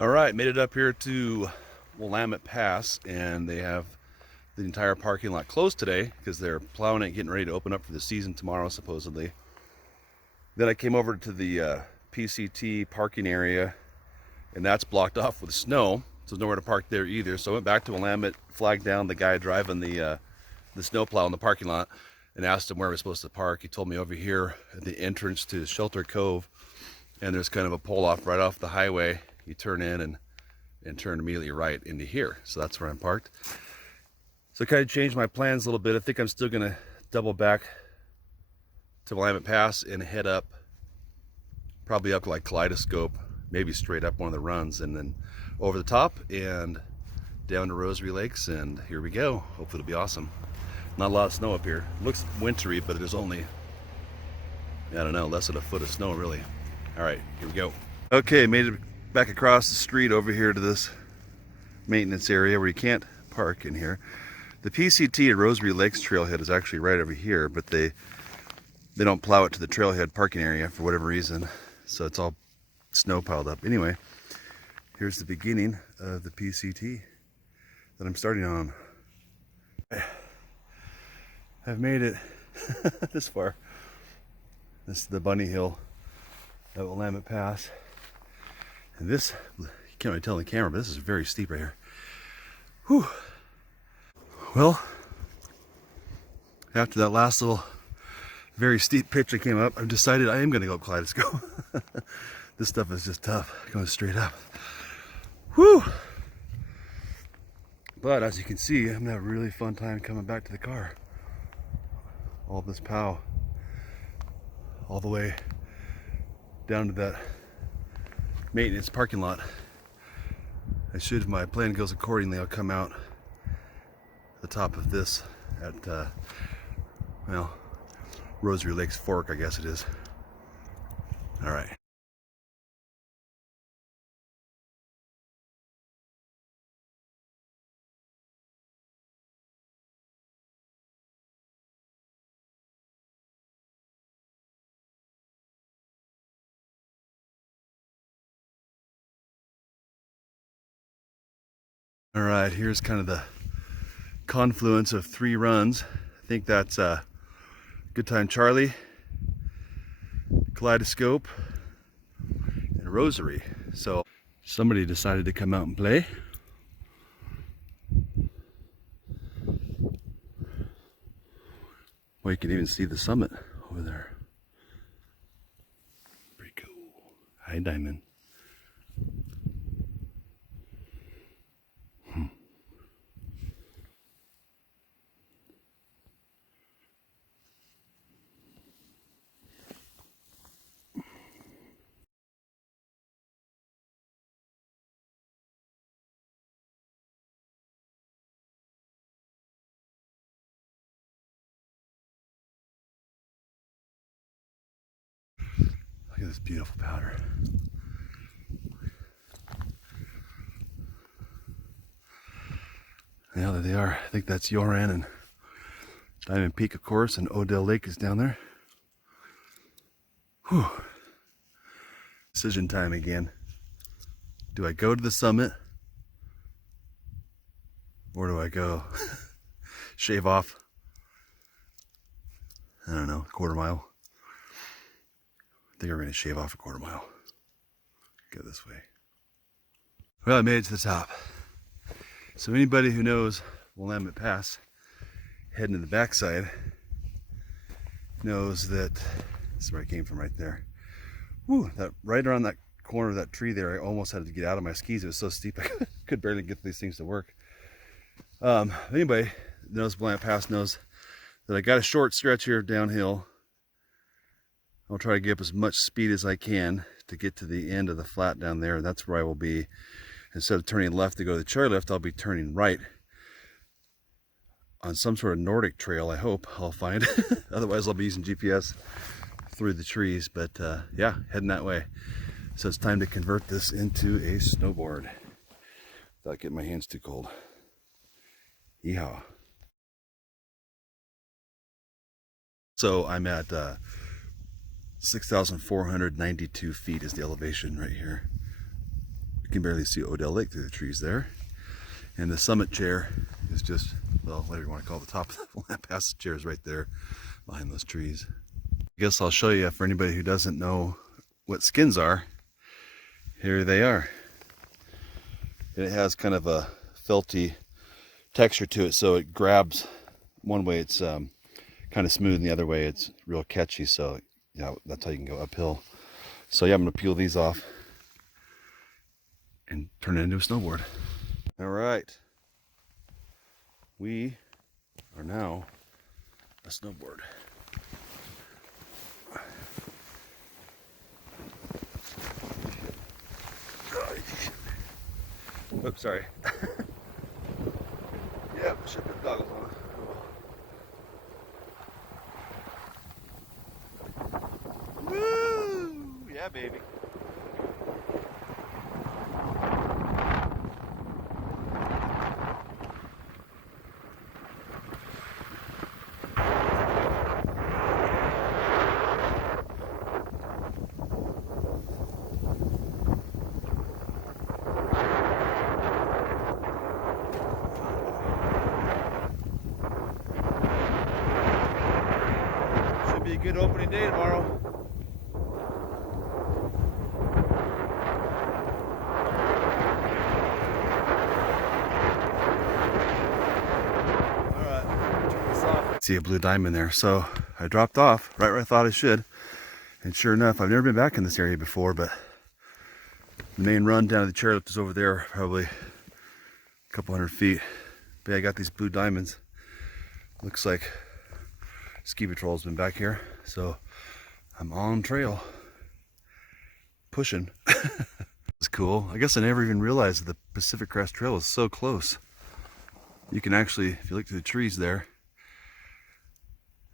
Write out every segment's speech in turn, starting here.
All right, made it up here to Willamette Pass, and they have the entire parking lot closed today because they're plowing it, getting ready to open up for the season tomorrow, supposedly. Then I came over to the PCT parking area, and that's blocked off with snow, so there's nowhere to park there either. So I went back to Willamette, flagged down the guy driving the snowplow in the parking lot, and asked him where we're supposed to park. He told me over here at the entrance to Shelter Cove, and there's kind of a pull off right off the highway. You turn in and turn immediately right into here. So that's where I'm parked. So I kind of changed my plans a little bit. I think I'm still gonna double back to Willamette Pass and head up, probably up like Kaleidoscope, maybe straight up one of the runs, and then over the top and down to Rosary Lakes, and here we go. Hopefully it'll be awesome. Not a lot of snow up here. It looks wintry, but there's only, I don't know, less than a foot of snow really. All right, here we go. Okay, made it back across the street over here to this maintenance area where you can't park in here. The PCT at Rosary Lakes trailhead is actually right over here, but they don't plow it to the trailhead parking area for whatever reason, so it's all snow piled up. Anyway, here's the beginning of the PCT that I'm starting on. I've made it this far. This is the bunny hill at Willamette Pass. And this, you can't really tell in the camera, but this is very steep right here. Whew. Well, after that last little very steep pitch that came up, I've decided I am going to go up Kaleidoscope. This stuff is just tough, going straight up. Whew. But as you can see, I'm going to have a really fun time coming back to the car. All this pow, all the way down to that maintenance parking lot. I should, if my plan goes accordingly, I'll come out the top of this at well, Rosary Lakes Fork, I guess it is. All right. All right, here's kind of the confluence of three runs. I think that's Good Time Charlie, Kaleidoscope, and Rosary. So somebody decided to come out and play. Well, you can even see the summit over there. Pretty cool. Hi, Diamond. Look at this beautiful powder. Yeah, there they are. I think that's Yoran and Diamond Peak, of course, and Odell Lake is down there. Whew. Decision time again. Do I go to the summit? Or do I go shave off, I don't know, a quarter mile? I think we're going to shave off a quarter mile. Go this way. Well, I made it to the top. So anybody who knows Willamette Pass, heading to the backside, knows that this is where I came from right there. Woo, that right around that corner of that tree there, I almost had to get out of my skis. It was so steep I could barely get these things to work. Anybody that knows Willamette Pass knows that I got a short stretch here downhill. I'll try to get up as much speed as I can to get to the end of the flat down there. That's where I will be. Instead of turning left to go to the chairlift, I'll be turning right on some sort of Nordic trail, I hope I'll find. Otherwise, I'll be using GPS through the trees. But yeah, heading that way. So it's time to convert this into a snowboard without getting my hands too cold. Yeehaw. So I'm at 6,492 feet is the elevation right here. You can barely see Odell Lake through the trees there. And the summit chair is just, well, whatever you want to call it, the top of the Willamette Pass chair is right there behind those trees. I guess I'll show you for anybody who doesn't know what skins are. Here they are. And it has kind of a felty texture to it, so it grabs. One way it's kind of smooth, and the other way it's real catchy, so yeah, that's how you can go uphill. So yeah, I'm going to peel these off and turn it into a snowboard. All right, we are now a snowboard. Oops, sorry. Yeah, should put goggles on. Woo! Yeah, baby. Should be a good opening day tomorrow. See a blue diamond there, so I dropped off right where I thought I should, and sure enough, I've never been back in this area before, but the main run down to the chairlift is over there, probably a couple hundred feet. But yeah, I got these blue diamonds. Looks like ski patrol's been back here, so I'm on trail, pushing. It's cool. I guess I never even realized that the Pacific Crest Trail is so close. You can actually, if you look through the trees there,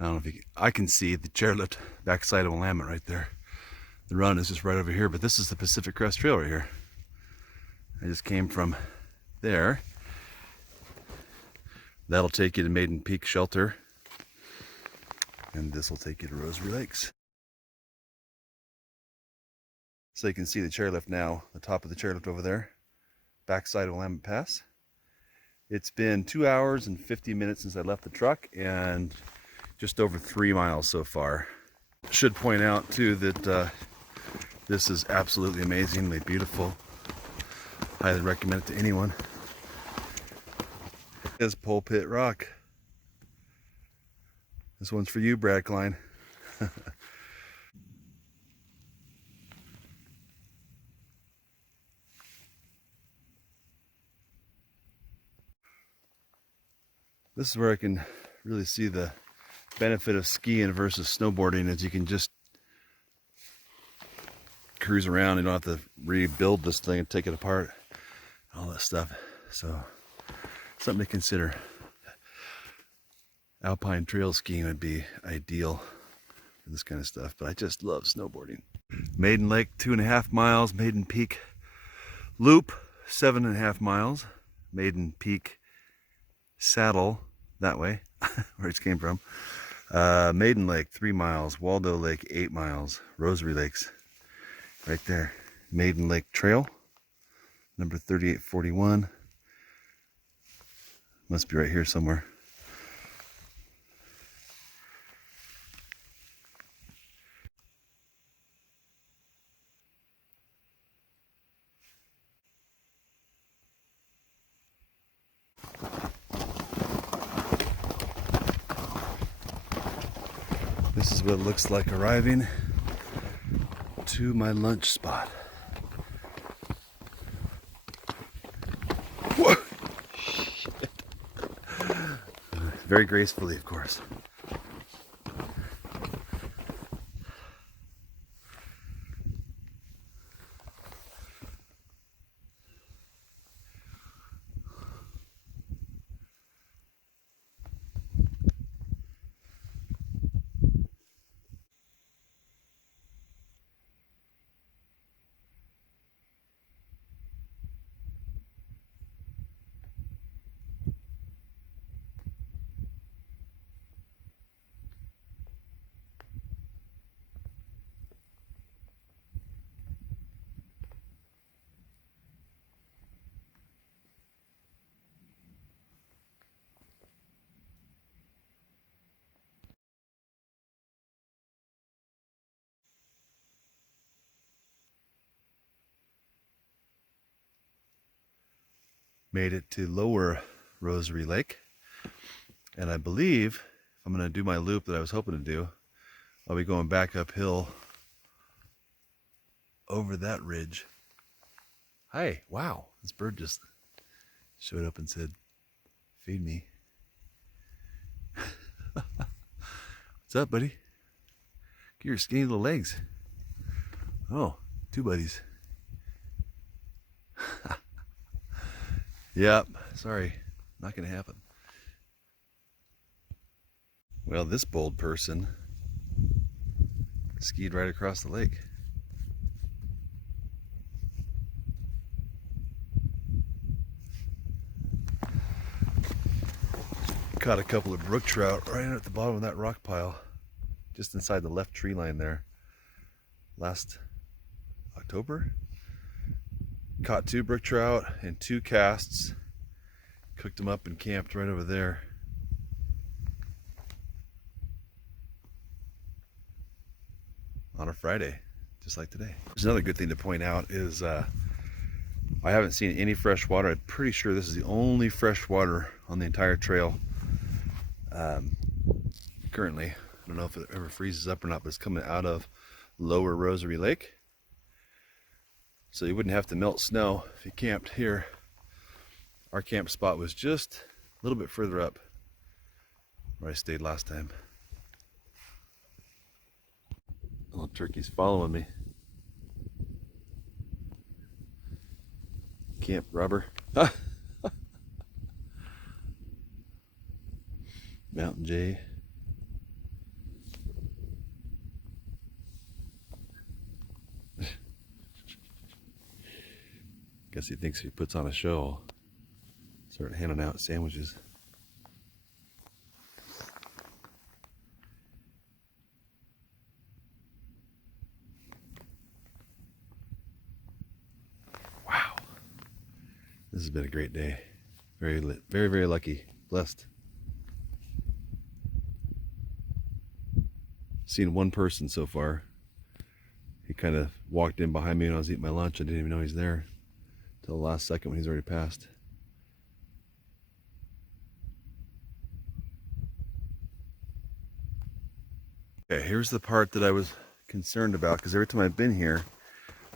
I don't know if you can, I can see the chairlift backside of Willamette right there. The run is just right over here, but this is the Pacific Crest Trail right here. I just came from there. That'll take you to Maiden Peak Shelter, and this will take you to Rosary Lakes. So you can see the chairlift now, the top of the chairlift over there, backside of Willamette Pass. It's been 2 hours and 50 minutes since I left the truck, and just over 3 miles so far. Should point out too that this is absolutely amazingly beautiful. Highly recommend it to anyone. This Pulpit Rock. This one's for you, Brad Klein. This is where I can really see the benefit of skiing versus snowboarding, is you can just cruise around and don't have to rebuild this thing and take it apart, all that stuff. So something to consider. Alpine Trail Skiing would be ideal for this kind of stuff, but I just love snowboarding. Maiden Lake 2.5 miles, Maiden Peak Loop 7.5 miles, Maiden Peak Saddle that way where it came from. Maiden Lake 3 miles, Waldo Lake 8 miles, Rosary Lakes right there. Maiden Lake Trail number 3841, must be right here somewhere. This is what it looks like arriving to my lunch spot. Whoa! Shit. Very gracefully, of course. Made it to Lower Rosary Lake. And I believe if I'm going to do my loop that I was hoping to do, I'll be going back uphill over that ridge. Hi, wow, this bird just showed up and said, feed me. What's up, buddy? Get your skinny little legs. Oh, two buddies. Yep, sorry, not gonna happen. Well, this bold person skied right across the lake. Caught a couple of brook trout right at the bottom of that rock pile, just inside the left tree line there. Last October. Caught 2 brook trout and 2 casts. Cooked them up and camped right over there. On a Friday, just like today. There's another good thing to point out is I haven't seen any fresh water. I'm pretty sure this is the only fresh water on the entire trail. Currently, I don't know if it ever freezes up or not, but it's coming out of Lower Rosary Lake. So you wouldn't have to melt snow if you camped here. Our camp spot was just a little bit further up where I stayed last time. Little turkey's following me. Camp robber. Mountain jay. Guess he thinks he puts on a show. Start handing out sandwiches. Wow. This has been a great day. Very lucky. Blessed. Seen one person so far. He kind of walked in behind me when I was eating my lunch. I didn't even know he's there till the last second when he's already passed. Okay, here's the part that I was concerned about, because every time I've been here,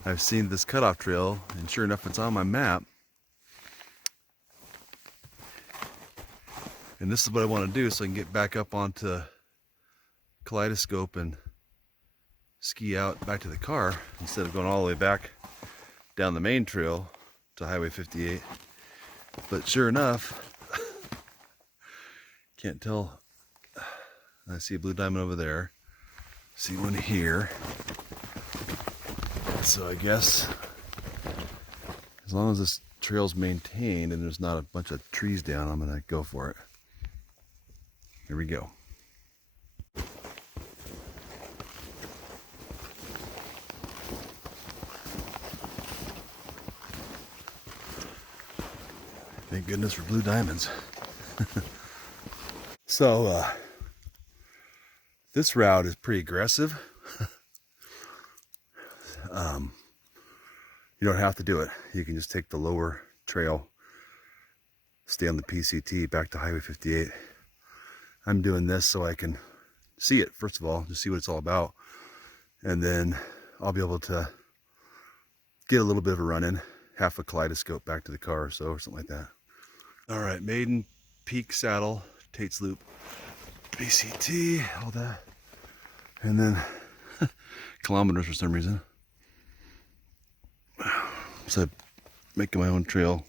I've seen this cutoff trail, and sure enough, it's on my map. And this is what I want to do so I can get back up onto Kaleidoscope and ski out back to the car instead of going all the way back down the main trail to Highway 58. But sure enough, can't tell. I see a blue diamond over there. See one here. So I guess as long as this trail's maintained and there's not a bunch of trees down, I'm gonna go for it. Here we go. Thank goodness for blue diamonds. So, this route is pretty aggressive. You don't have to do it. You can just take the lower trail, stay on the PCT back to Highway 58. I'm doing this so I can see it, first of all, just see what it's all about. And then I'll be able to get a little bit of a run in, half a Kaleidoscope back to the car or so, or something like that. All right, Maiden Peak Saddle, Tate's Loop, PCT, all that. And then kilometers for some reason. So making my own trail.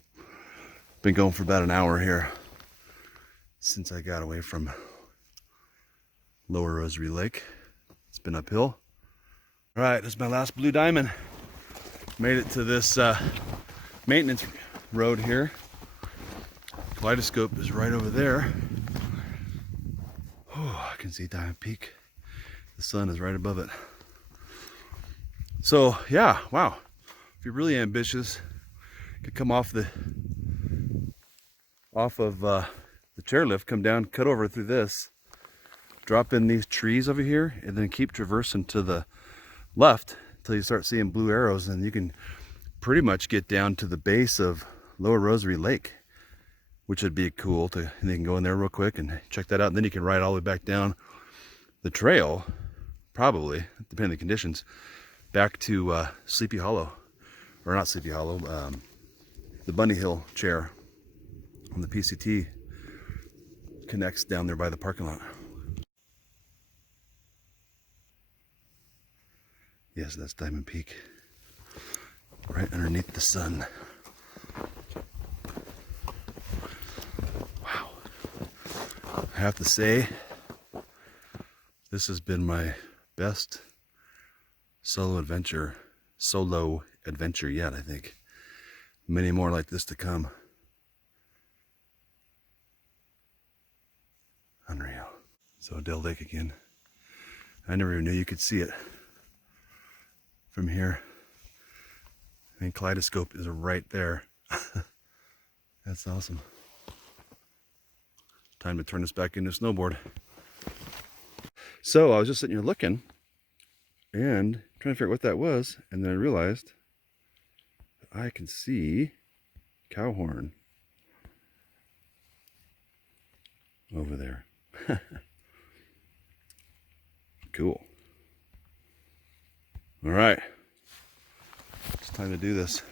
Been going for about an hour here since I got away from Lower Rosary Lake. It's been uphill. All right, this is my last blue diamond. Made it to this maintenance road here. Kaleidoscope is right over there. Oh, I can see Diamond Peak. The sun is right above it. So yeah, wow. If you're really ambitious, you could come off of the chairlift, come down, cut over through this, drop in these trees over here, and then keep traversing to the left until you start seeing blue arrows, and you can pretty much get down to the base of Lower Rosary Lake. which would be cool to, and they can go in there real quick and check that out. And then you can ride all the way back down the trail, probably, depending on the conditions, back to Sleepy Hollow, or not Sleepy Hollow, the Bunny Hill chair on the PCT connects down there by the parking lot. Yes, that's Diamond Peak, right underneath the sun. Wow. I have to say, this has been my best solo adventure yet, I think. Many more like this to come. Unreal. So Dell Lake again. I never even knew you could see it from here. And Kaleidoscope is right there. That's awesome. Time to turn this back into a snowboard. So I was just sitting here looking and trying to figure out what that was, and then I realized that I can see Cowhorn over there. Cool. All right, it's time to do this.